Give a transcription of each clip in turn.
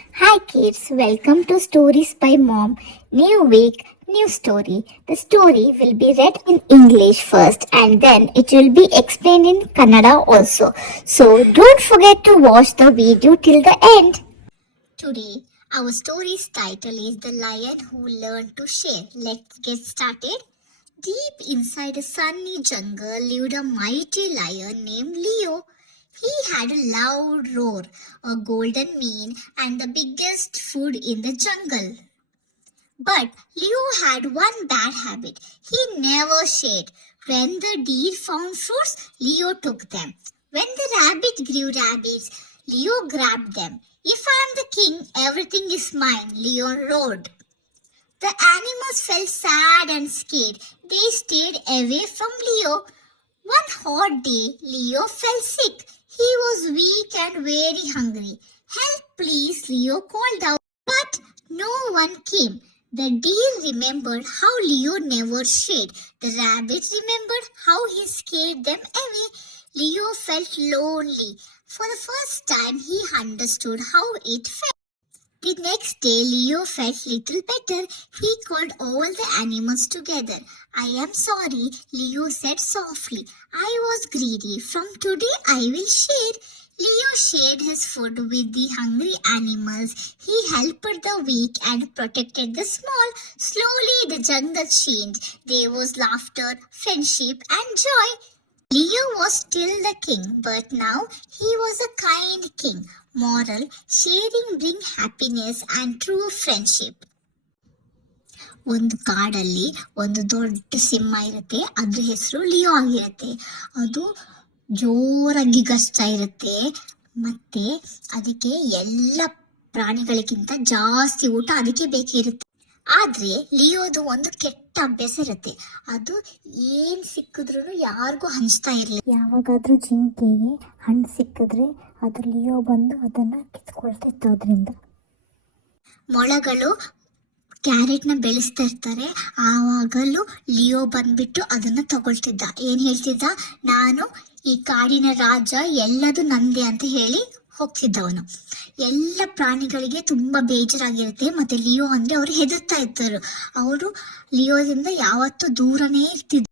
Hi kids, welcome to Stories by Mom. New week, new story. The story will be read in English first and then it will be explained in Kannada also. So don't forget to watch the video till the end. Today, our story's title is The Lion Who Learned to Share. Let's get started. Deep inside a sunny jungle lived a mighty lion named Leo. He had a loud roar, a golden mane, and the biggest food in the jungle. But Leo had one bad habit. He never shared. When the deer found fruits, Leo took them. When the rabbit grew rabbits, Leo grabbed them. If I am the king, everything is mine, Leo roared. The animals felt sad and scared. They stayed away from Leo. One hot day, Leo fell sick. He was weak and very hungry. Help, please, Leo called out. But no one came. The deer remembered how Leo never shared. The rabbit remembered how he scared them away. Leo felt lonely. For the first time, he understood how it felt. The next day, Leo felt little better. He called all the animals together. I am sorry, Leo said softly. I was greedy. From today, I will share. Leo shared his food with the hungry animals. He helped the weak and protected the small. Slowly, the jungle changed. There was laughter, friendship, and joy. Leo was still the king, but now he was a kind king. Moral, sharing brings happiness and true friendship. ಒಂದು ಕಾಡಲ್ಲಿ ಒಂದು ದೊಡ್ಡ ಸಿಂಹ ಇರುತ್ತೆ. ಅದ್ರ ಹೆಸರು Leo ಆಗಿರುತ್ತೆ. ಅದು ಜೋರಾಗಿ ಗರ್ಜ್ತಾ ಇರುತ್ತೆ. ಮತ್ತೆ ಅದಕ್ಕೆ ಎಲ್ಲ ಪ್ರಾಣಿಗಳಿಗಿಂತ ಜಾಸ್ತಿ ಊಟ ಅದಕ್ಕೆ ಬೇಕಿರುತ್ತೆ. ಆದ್ರೆ ಲಿಯೋದು ಒಂದು ಕೆಟ್ಟ ಅಭ್ಯಾಸ ಇರುತ್ತೆ. ಅದು ಏನ್ ಸಿಕ್ಕಿದ್ರು ಯಾರಿಗೂ ಹಂಚ್ತಾ ಇರ್ಲಿಲ್ಲ. ಯಾವಾಗಾದ್ರೂ ಜಿಂಕೆಗೆ ಹಣ್ಣು ಸಿಕ್ಕಿದ್ರೆ ಅದು ಲಿಯೋ ಬಂದು ಅದನ್ನ ಕಿತ್ಕೊಳ್ತಿತ್ತು. ಅದರಿಂದ ಮೊಳಗಳು ಕ್ಯಾರೆಟ್ನ ಬೆಳೆಸ್ತಾ ಇರ್ತಾರೆ. ಆವಾಗಲೂ ಲಿಯೋ ಬಂದ್ಬಿಟ್ಟು ಅದನ್ನ ತಗೊಳ್ತಿದ್ದ. ಏನ್ ಹೇಳ್ತಿದ್ದ, ನಾನು ಈ ಕಾಡಿನ ರಾಜ, ಎಲ್ಲದು ನಂದೆ ಅಂತ ಹೇಳಿ ಹೋಗ್ತಿದ್ದವನು. ಎಲ್ಲ ಪ್ರಾಣಿಗಳಿಗೆ ತುಂಬಾ ಬೇಜಾರಾಗಿರುತ್ತೆ. ಮತ್ತೆ ಲಿಯೋ ಅಂದ್ರೆ ಅವ್ರು ಹೆದರ್ತಾ ಇದ್ದರು. ಅವರು ಲಿಯೋದಿಂದ ಯಾವತ್ತೂ ದೂರನೇ ಇರ್ತಿದ್ರು.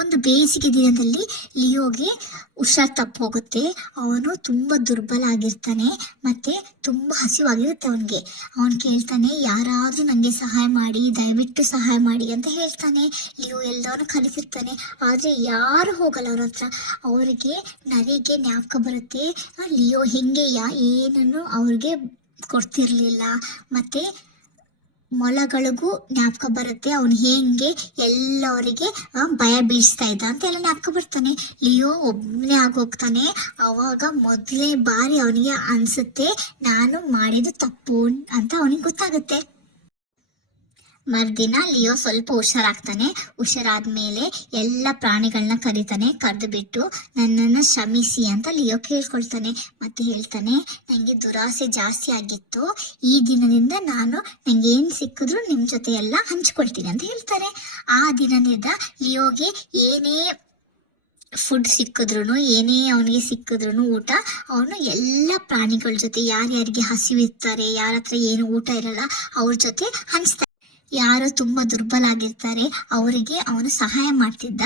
ಒಂದು ಬೇಸಿಗೆ ದಿನದಲ್ಲಿ ಲಿಯೋಗೆ ಹುಷಾರ್ ತಪ್ಪು ಹೋಗುತ್ತೆ. ಅವನು ತುಂಬಾ ದುರ್ಬಲ ಆಗಿರ್ತಾನೆ. ಮತ್ತೆ ತುಂಬಾ ಹಸಿವಾಗಿರುತ್ತೆ ಅವನಿಗೆ. ಅವನು ಕೇಳ್ತಾನೆ, ಯಾರಾದ್ರೂ ನಂಗೆ ಸಹಾಯ ಮಾಡಿ, ದಯವಿಟ್ಟು ಸಹಾಯ ಮಾಡಿ ಅಂತ ಹೇಳ್ತಾನೆ. ಲಿಯೋ ಎಲ್ಲವನ್ನೂ ಕಲಿತಿರ್ತಾನೆ. ಆದ್ರೆ ಯಾರು ಹೋಗಲ್ಲ ಅವ್ರ ಹತ್ರ. ಅವರಿಗೆ ನರಿಗೆ ಜ್ಞಾಪಕ ಬರುತ್ತೆ, ಲಿಯೋ ಹೆಂಗೆ ಏನನ್ನು ಅವ್ರಿಗೆ ಕೊಡ್ತಿರ್ಲಿಲ್ಲ. ಮತ್ತೆ ಮೊಲಗಳಿಗೂ ಜ್ಞಾಪಕ ಬರುತ್ತೆ, ಅವನು ಹೆಂಗೆ ಎಲ್ಲವರಿಗೆ ಭಯ ಬೀಳಿಸ್ತಾ ಇದ್ದ ಅಂತ ಎಲ್ಲ ಜ್ಞಾಪಕ ಬರ್ತಾನೆ. ಲಿಯೋ ಒಬ್ಬನೇ ಆಗೋಗ್ತಾನೆ. ಅವಾಗ ಮೊದಲನೇ ಬಾರಿ ಅವನಿಗೆ ಅನ್ಸುತ್ತೆ, ನಾನು ಮಾಡಿದ ತಪ್ಪು ಅಂತ ಅವನಿಗೆ ಗೊತ್ತಾಗುತ್ತೆ. ಮರ್ದಿನ ಲಿಯೋ ಸ್ವಲ್ಪ ಹುಷಾರಾಗ್ತಾನೆ. ಹುಷಾರಾದ್ಮೇಲೆ ಎಲ್ಲ ಪ್ರಾಣಿಗಳನ್ನ ಕರೀತಾನೆ. ಕರೆದು ಬಿಟ್ಟು ನನ್ನನ್ನು ಕ್ಷಮಿಸಿ ಅಂತ ಲಿಯೋ ಕೇಳ್ಕೊಳ್ತಾನೆ. ಮತ್ತೆ ಹೇಳ್ತಾನೆ, ನಂಗೆ ದುರಾಸೆ ಜಾಸ್ತಿ ಆಗಿತ್ತು. ಈ ದಿನದಿಂದ ನಾನು ನಂಗೆ ಏನ್ ಸಿಕ್ಕಿದ್ರು ನಿಮ್ ಜೊತೆ ಎಲ್ಲ ಹಂಚ್ಕೊಳ್ತೀನಿ ಅಂತ ಹೇಳ್ತಾನೆ. ಆ ದಿನದಿಂದ ಲಿಯೋಗೆ ಏನೇ ಫುಡ್ ಸಿಕ್ಕಿದ್ರು, ಏನೇ ಅವನಿಗೆ ಸಿಕ್ಕಿದ್ರು ಊಟ, ಅವನು ಎಲ್ಲ ಪ್ರಾಣಿಗಳ ಜೊತೆ, ಯಾರ್ಯಾರಿಗೆ ಹಸಿವಿರ್ತಾರೆ, ಯಾರ ಹತ್ರ ಏನು ಊಟ ಇರಲ್ಲ, ಅವ್ರ ಜೊತೆ ಹಂಚ್ತಾನೆ. ಯಾರು ತುಂಬಾ ದುರ್ಬಲ ಆಗಿರ್ತಾರೆ ಅವರಿಗೆ ಅವನು ಸಹಾಯ ಮಾಡ್ತಿದ್ದ.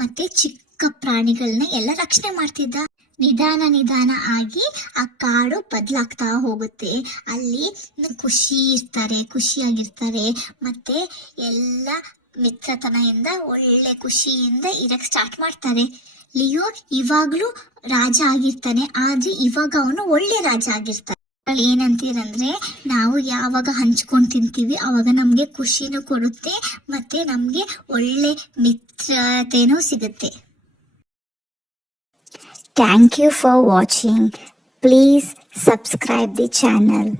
ಮತ್ತೆ ಚಿಕ್ಕ ಪ್ರಾಣಿಗಳನ್ನ ಎಲ್ಲ ರಕ್ಷಣೆ ಮಾಡ್ತಿದ್ದ. ನಿಧಾನ ನಿಧಾನ ಆಗಿ ಆ ಕಾಡು ಬದಲಾಗ್ತಾ ಹೋಗುತ್ತೆ. ಅಲ್ಲಿ ಖುಷಿಯಾಗಿರ್ತಾರೆ. ಮತ್ತೆ ಎಲ್ಲ ಮಿತ್ರತನದಿಂದ ಒಳ್ಳೆ ಖುಷಿಯಿಂದ ಇರಕ್ ಸ್ಟಾರ್ಟ್ ಮಾಡ್ತಾರೆ. ಲಿಯೋ ಇವಾಗ್ಲೂ ರಾಜ ಆಗಿರ್ತಾನೆ. ಆದ್ರೆ ಇವಾಗ ಅವನು ಒಳ್ಳೆ ರಾಜ ಆಗಿರ್ತಾನೆ. ಏನಂತೀರಂದ್ರೆ, ನಾವು ಯಾವಾಗ ಹಂಚ್ಕೊಂಡು ತಿಂತೀವಿ ಅವಾಗ ನಮ್ಗೆ ಖುಷಿನೂ ಕೊಡುತ್ತೆ, ಮತ್ತೆ ನಮ್ಗೆ ಒಳ್ಳೆ ಮಿತ್ರತೆನೂ ಸಿಗುತ್ತೆ. Thank you for watching. Please subscribe the channel.